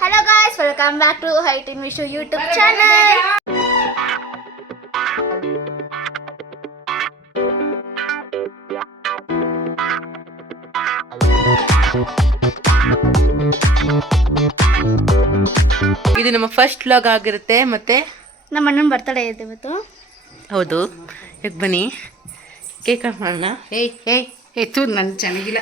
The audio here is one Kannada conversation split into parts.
Hello guys, welcome back to Height in Vishu YouTube channel. ಇದು ನಮ್ಮ ಫಸ್ಟ್ ವ್ಲಾಗ್ ಆಗಿರುತ್ತೆ ಮತ್ತೆ ನಮ್ಮ ಅಣ್ಣನ ಬರ್ತಡೇ ಇದೆ ಇವತ್ತು. ಹೌದು, ಈಗ ಬನ್ನಿ ಕೇಕ್ ಕಟ್ ಮಾಡೋಣ. ಹೆಚ್ಚು ನನ್ ಚೆನ್ನಾಗಿಲ್ಲ.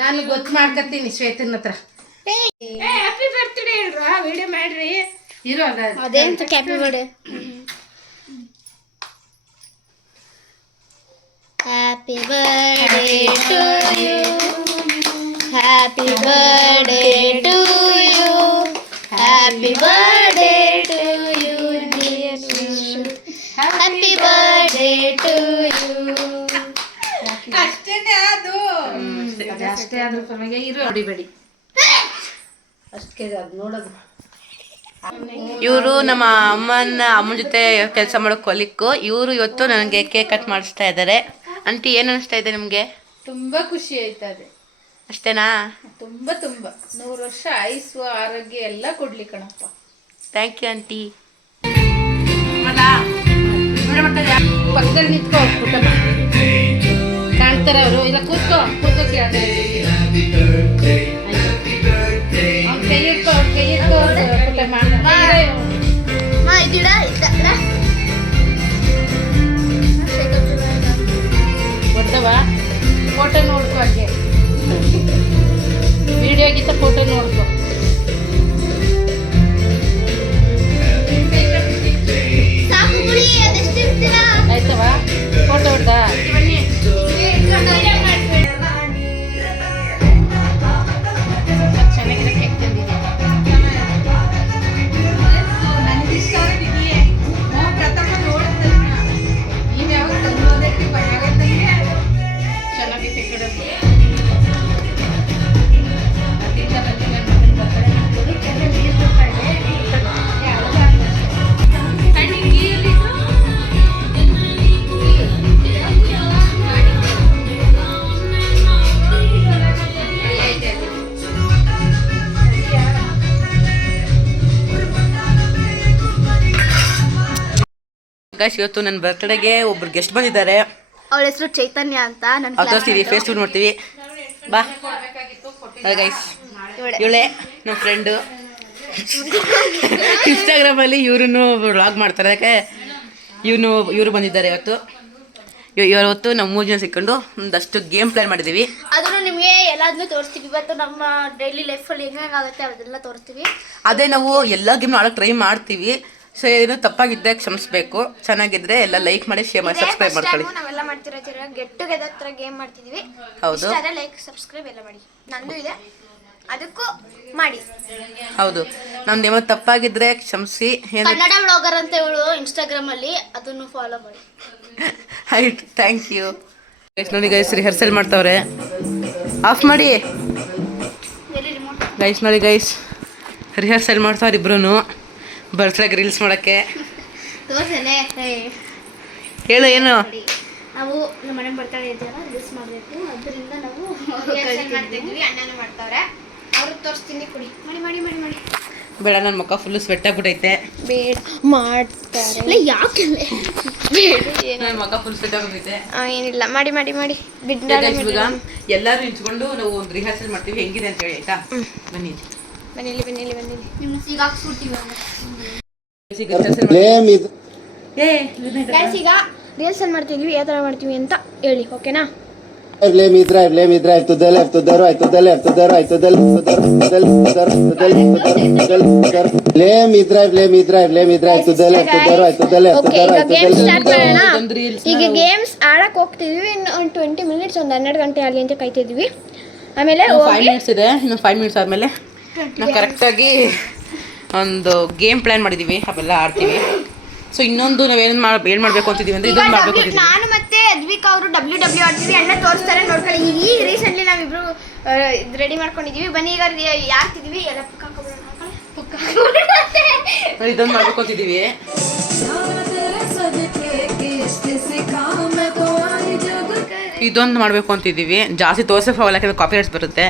ನಾನು ಗೊತ್ತು ಮಾಡ್ಕೊತೀನಿ ಶ್ವೇತನ ಹತ್ರ. ಹ್ಯಾಪಿ ಬರ್ತ್ಡೇ ಹೇಳ್ರ, ವಿಡಿಯೋ ಮಾಡ್ರಿ. ಇರೋ ಅದೇಂತ happy birthday. Happy birthday to you. Happy birthday to you. Happy birthday to you, dear Vishu. Happy birthday to you. ಅಷ್ಟೇನೆ ಅದು ಅಷ್ಟೇ ಆದ್ರೂ ಪರವಾಗಿ ಇರೋ ಹೊಡಿಬೇಡಿ. ಅಷ್ಟೇ ಅದು ನೋಡೋದು. ಇವರು ನಮ್ಮ ಅಮ್ಮನ ಜೊತೆ ಕೆಲಸ ಮಾಡೋ ಕೊಲಿಕ್ಕು. ಇವರು ಇವತ್ತು ನನಗೆ ಕೇಕ್ ಕಟ್ ಮಾಡಿಸ್ತಾ ಇದ್ದಾರೆ. ಆಂಟಿ ಏನು ಅನಿಸ್ತಾ ಇದೆ ನಿಮಗೆ? ತುಂಬಾ ಖುಷಿ ಆಯ್ತದೆ. ಅಷ್ಟೇನಾ? ತುಂಬಾ 100 ವರ್ಷ ಆಯುಸ್ಸು ಆರೋಗ್ಯ ಎಲ್ಲ ಕೊಡ್ಲಿ ಕಣಪ್ಪ. Thank you aunty. ಪಕ್ಕದಲ್ಲಿ ನಿಂತ್ಕೋ, ಪುಟ್ಟಮ್ಮ ಕಾಣ್ತಾರ ಅವರು. ಇಲ್ಲ ಕೂತ್ಕೋ ಕೈ ಇಟ್ಕೋ ಪುಟ್ಟಮ್ಮ. ಗೊತ್ತವ, ಫೋಟೋ ನೋಡ್ಕೊ, ಹಾಗೆ ವಿಡಿಯೋಗಿಂತ ಫೋಟೋ ನೋಡ್ಕೊ. ಆಯ್ತವ, ಫೋಟೋ ಹೊಡ್ದಾ? ಚೆನ್ನಾಗಿರೋ ಕೇಕ್ ತಂದಿದೆ. ಚೆನ್ನಾಗೈತೆ ಕಡೆ. ಇವತ್ತು ನನ್ನ ಬರ್ತ್ಡೇಗೆ ಒಬ್ರು ಗೆಸ್ಟ್ ಬಂದಿದ್ದಾರೆ. ಅವಳ ಹೆಸರು ಚೈತನ್ಯ ಅಂತ. ತೋರಿಸ್ತೀವಿ, ಫೇಸ್ ಶೂಟ್ ಮಾಡ್ತೀವಿ. ಬಾ ಗೈಸ್, ಇವಳೆ ನಮ್ಮ ಫ್ರೆಂಡು. ಇನ್ಸ್ಟಾಗ್ರಾಮಲ್ಲಿ ಇವ್ರನ್ನು ವ್ಲಾಗ್ ಮಾಡ್ತಾರೆ. ಯಾಕೆ ಇವರು ಬಂದಿದ್ದಾರೆ ಇವತ್ತು. ಇವತ್ತು ನಾವು 3 ಜನ ಸಿಕ್ಕೊಂಡು ಒಂದಷ್ಟು ಗೇಮ್ ಪ್ಲಾನ್ ಮಾಡಿದ್ದೀವಿ. ಅದನ್ನು ನಿಮಗೆ ಎಲ್ಲಾದ್ರೂ ತೋರಿಸ್ತೀವಿ. ಇವತ್ತು ನಮ್ಮ ಡೈಲಿ ಲೈಫಲ್ಲಿ ಹೆಂಗಾಗುತ್ತೆ ಅದೆಲ್ಲ ತೋರಿಸ್ತೀವಿ. ಅದೇ ನಾವು ಎಲ್ಲ ಗೇಮ್ ಆಡೋಕೆ ಟ್ರೈ ಮಾಡ್ತೀವಿ. ಸೊ ಏನು ತಪ್ಪಾಗಿದ್ದರೆ ಕ್ಷಮಿಸಬೇಕು. ಚೆನ್ನಾಗಿದ್ರೆ ಎಲ್ಲ ಲೈಕ್ ಮಾಡಿ, ಶೇರ್ ಮಾಡಿ, ಸಬ್ಸ್ಕ್ರೈಬ್ ಮಾಡ್ಕೊಳ್ಳಿ. ನಾವೆಲ್ಲ ಮಾಡ್ತಿರೋ ಗೆಟ್ ಟುಗೆದರ್ ತರ ಗೇಮ್ ಮಾಡ್ತಿದೀವಿ. ಹೌದು, ಲೈಕ್ ಸಬ್ಸ್ಕ್ರೈಬ್ ಎಲ್ಲ ಮಾಡಿ. ನಂದು ಇದೆ, ಅದಕ್ಕೂ ಮಾಡಿ. ಹೌದು, ನಮ್ದು ಏನೋ ತಪ್ಪಾಗಿದ್ರೆ ಕ್ಷಮಿಸಿ. ಕನ್ನಡ ಬ್ಲಾಗರ್ ಅಂತ ಇವಳು ಇನ್ಸ್ಟಾಗ್ರಾಮ್ ಅಲ್ಲಿ, ಅದನ್ನು ಫಾಲೋ ಮಾಡಿ. ಆಯ್ತು, ಥ್ಯಾಂಕ್ ಯು. ನೋಡಿ ಗೈಸ್, ರಿಹರ್ಸಲ್ ಮಾಡ್ತಾವ್ರೆ. ಆಫ್ ಮಾಡಿ ಗೈಸ್. ನೋಡಿ ಗೈಸ್, ರಿಹರ್ಸಲ್ ಮಾಡ್ತಾವ್ರೆ ಇಬ್ರು ಬರ್ತ್ಡೇಗೆ ರೀಲ್ಸ್ ಮಾಡೋಕ್ಕೆ. ಹೇಳು ಏನು? ನಾವು ನಮ್ಮ ಮನೆ ಬರ್ತಡೇ ಇದೆಯಲ್ಲ, ರೀಲ್ಸ್ ಮಾಡಬೇಕು. ಅದರಿಂದ ನಾವು ಮಾಡ್ತಿದ್ವಿ. ಅಣ್ಣನೂ ಮಾಡ್ತಾವ್ರೆ, ಅವ್ರಿಗೆ ತೋರಿಸ್ತೀನಿ. ಕೊಡಿ, ಮಾಡಿ ಮಾಡಿ ಮಾಡಿ ಮಾಡಿ. ಬೇಡ, ನನ್ನ ಮುಖ ಫುಲ್ಲು ಸ್ವೆಟ್ ಆಗ್ಬಿಟ್ಟೈತೆ. ಬೇಡ, ಮಾಡ್ತಾರೆ. ಯಾಕೆ ಬೇಡ, ನನ್ನ ಮುಖ ಫುಲ್ ಸ್ವೆಟ್ ಆಗ್ಬಿಟ್ಟೈತೆ. ಏನಿಲ್ಲ, ಮಾಡಿ ಮಾಡಿ ಮಾಡಿ. ಇವಾಗ ಎಲ್ಲರೂ ನಿಂತ್ಕೊಂಡು ನಾವು ಒಂದು ರಿಹರ್ಸಲ್ ಮಾಡ್ತೀವಿ. ಹೆಂಗಿದೆ ಅಂತ ಹೇಳಿ, ಆಯ್ತಾ? ಬನ್ನಿ ಬನ್ನಿಲಿ ಬನ್ನಿಲಿ ಬನ್ನಿಲಿ. ನಿಮ್ಮ ಸಿಗಾಕ್ಸ್ಬಿಡ್ತೀವಿ. ಈಗ ರಿಹರ್ಸಲ್ ಮಾಡ್ತಿದ್ವಿ, ಯಾವ ಥರ ಮಾಡ್ತೀವಿ ಅಂತ ಹೇಳಿ, ಓಕೆನಾ? Blame me drive to the left, to the right, to the left, to the right, to the left, to the left, to the left, to the left. Blame me drive to the left, to the right, to the left, to the right, to the left. ಈಗ ಗೇಮ್ಸ್ ಆಡಕ್ ಹೋಗ್ತಿದ್ವಿ. ಇನ್ನು ಒಂದು 20 ಮಿನಿಟ್ಸ್, ಒಂದು 12 ಗಂಟೆ ಆಗಲಿ ಅಂತ ಕಾಯ್ತಿದ್ವಿ. ಆಮೇಲೆ 5 ಮಿನಿಟ್ಸ್ ಇದೆ. ಇನ್ನು 5 ಮಿನಿಟ್ಸ್ ಆದಮೇಲೆ ನಾವು ಕರೆಕ್ಟಾಗಿ ಒಂದು ಗೇಮ್ ಪ್ಲ್ಯಾನ್ ಮಾಡಿದ್ದೀವಿ, ಅವೆಲ್ಲ ಆಡ್ತೀವಿ. ಸೊ ಇನ್ನೊಂದು ನಾವೇನು ಮಾಡಬೇಕು ಅಂತಿದ್ದೀವಿ ಅಂದರೆ ಇದನ್ನು ಮಾಡಬೇಕು ಅಂತಿದ್ದೀವಿ. ನಾನು ಮತ್ತೆ ಅದ್ವಿಕ್ ಅವರು WW ಆಡ್ತೀವಿ. ಅಣ್ಣ ತೋರಿಸ್ತಾರೆ, ನೋಡ್ಕೊಳ್ಳಿ. ಈಗ ರೀಸೆಂಟ್ಲಿ ನಾವಿಬ್ರು ರೆಡಿ ಮಾಡ್ಕೊಂಡಿದ್ದೀವಿ. ಬನ್ನಿ ಈಗ ಯಾರ್ತಿದ್ದೀವಿ ಎಲ್ಲ ಪುಕ್ಕ ಇದನ್ನು ಮಾಡ್ಬೇಕು ಅಂತಿದ್ದೀವಿ. ಇದೊಂದು ಮಾಡಬೇಕು ಅಂತಿದ್ದೀವಿ. ಜಾಸ್ತಿ ತೋರ್ಸೋಕೆ ಹೋಗಲ್ಲ, ಯಾಕಂದರೆ ಕಾಪಿರೈಟ್ಸ್ ಬರುತ್ತೆ.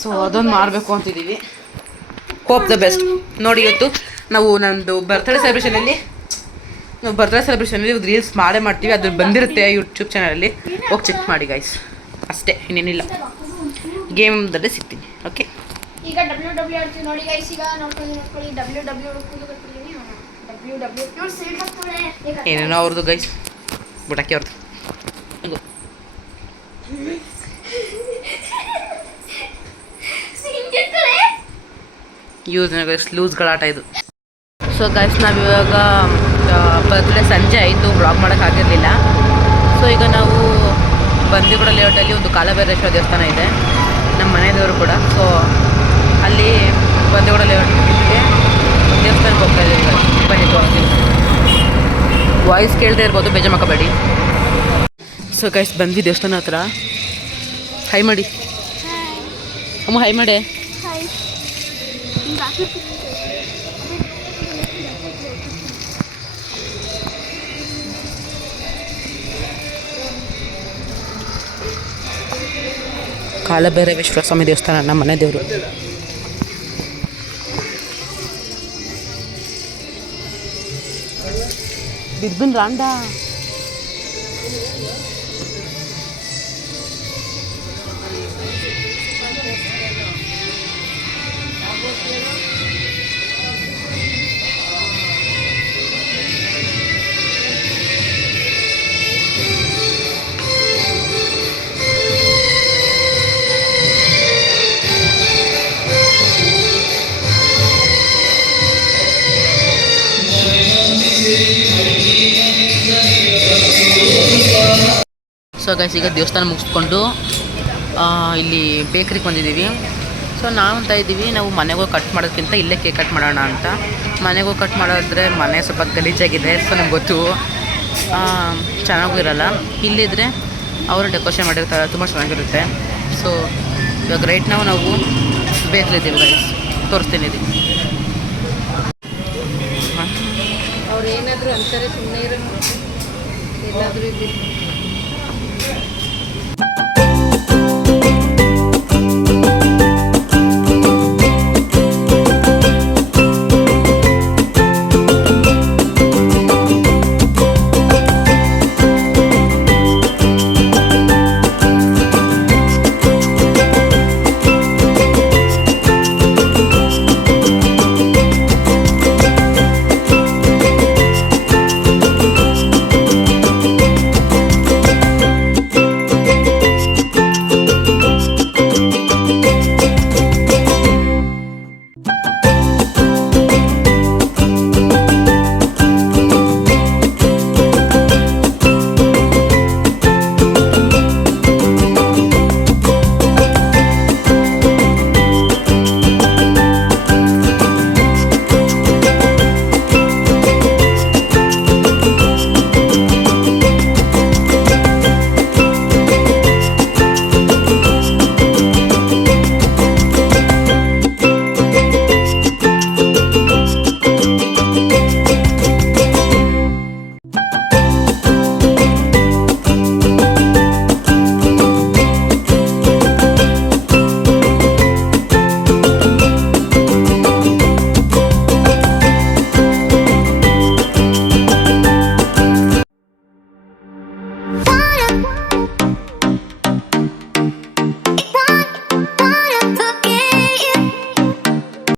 ಸೊ ಅದೊಂದು ಮಾಡಬೇಕು ಅಂತಿದ್ದೀವಿ. Hope the best. ನೋಡಿ ಇವತ್ತು ನಾವು ನಮ್ಮದು ಬರ್ತ್ಡೇ ಸೆಲೆಬ್ರೇಷನಲ್ಲಿ ಒಂದು ರೀಲ್ಸ್ ಮಾಡ್ತೀವಿ. ಅದು ಬಂದಿರುತ್ತೆ ಯೂಟ್ಯೂಬ್ ಚಾನಲಲ್ಲಿ, ಹೋಗಿ ಚೆಕ್ ಮಾಡಿ ಗೈಸ್. ಅಷ್ಟೇ, ಇನ್ನೇನಿಲ್ಲ. ಗೇಮ್ದಲ್ಲೇ ಸಿಗ್ತೀನಿ. ಓಕೆ, ಈಗ ಡಬ್ಲ್ಯೂ ಆಡ್ತೀವಿ ನೋಡಿ ಗೈಸ್. ಈಗ ನೋಡ್ಕೊಳ್ಳಿ ಡಬ್ಲ್ಯೂ ನೋಡಿ ಸೀಟ್ ಹಾಕ್ತಾರೆ. ಏನೇನೋ ಅವ್ರದ್ದು ಗೈಸ್, ಬುಡಕ್ಕೆ ಅವ್ರದ್ದು. ಲೂಸ್ ಗಲಾಟ ಇದು. ಸೊ ಗೈಸ್, ನಾವಿವಾಗ ಬರ್ತ್ಡೇ ಸಂಜೆ ಆಯಿತು, ಬ್ಲಾಗ್ ಮಾಡೋಕ್ಕಾಗಿರಲಿಲ್ಲ. ಸೊ ಈಗ ನಾವು ಬಂದಿಗೂಡ ಲೇಔಟಲ್ಲಿ ಒಂದು ಕಾಲಭೈರೇಶ್ವರ ದೇವಸ್ಥಾನ ಇದೆ, ನಮ್ಮ ಮನೆಯವರು ಕೂಡ. ಸೊ ಅಲ್ಲಿ ಬಂದಿಗೂಡ ಲೇಔಟ್ಗೆ ದೇವಸ್ಥಾನಕ್ಕೆ ಹೋಗ್ತಾ ಇದ್ದೀವಿ. ಬನ್ನಿ ತೋರಿಸ್ತೀನಿ. ವಾಯ್ಸ್ ಕೇಳದೆ ಇರ್ಬೋದು, ಬೇಜ ಮಾಡ್ಕೋಬೇಡಿ. ಸೊ ಗೈಸ್, ಬಂದ್ವಿ ದೇವಸ್ಥಾನ ಹತ್ರ. ಹೈ ಮಾಡಿ ಅಮ್ಮ, ಹೈ ಮಾಡೆ. ಕಾಲಭೈರವೇಶ್ವರ ಸ್ವಾಮಿ ದೇವಸ್ಥಾನ, ನಮ್ಮ ಮನೆ ದೇವರು. ಬಿದ್ಬಿನ್ ರಾಂಡ. ಸೊ ಗೈಸ್, ಈಗ ದೇವಸ್ಥಾನ ಮುಗಿಸ್ಕೊಂಡು ಇಲ್ಲಿ ಬೇಕ್ರಿಗೆ ಬಂದಿದ್ದೀವಿ. ಸೊ ನಾವು ಅಂತ ಇದ್ದೀವಿ, ನಾವು ಮನೆಗೆ ಹೋಗಿ ಕಟ್ ಮಾಡೋದಕ್ಕಿಂತ ಇಲ್ಲೇ ಕೇಕ್ ಕಟ್ ಮಾಡೋಣ ಅಂತ. ಮನೆಗೆ ಹೋಗಿ ಕಟ್ ಮಾಡೋದ್ರೆ ಮನೆ ಸ್ವಲ್ಪ ಗಲೀಜಾಗಿದೆ. ಸೊ ನಮ್ಗೆ ಗೊತ್ತು, ಚೆನ್ನಾಗೂ ಇರೋಲ್ಲ. ಇಲ್ಲಿದ್ದರೆ ಅವರು ಡೆಕೋರೇಷನ್ ಮಾಡಿರ್ತಾರೆ, ತುಂಬ ಚೆನ್ನಾಗಿರುತ್ತೆ. ಸೊ ಇವಾಗ ರೈಟ್ ನಾವು ಬೇಕ್ರಿದ್ದೀವಿ ಗೈಸ್, ತೋರಿಸ್ತೀನಿ ಇದು. ಅವ್ರು ಏನಾದರೂ ಅಂತಾರೆ, ಸುಮ್ಮನೆ ಇರೋ ಎಲ್ಲಾದರೂ ಇದ್ದೀವಿ.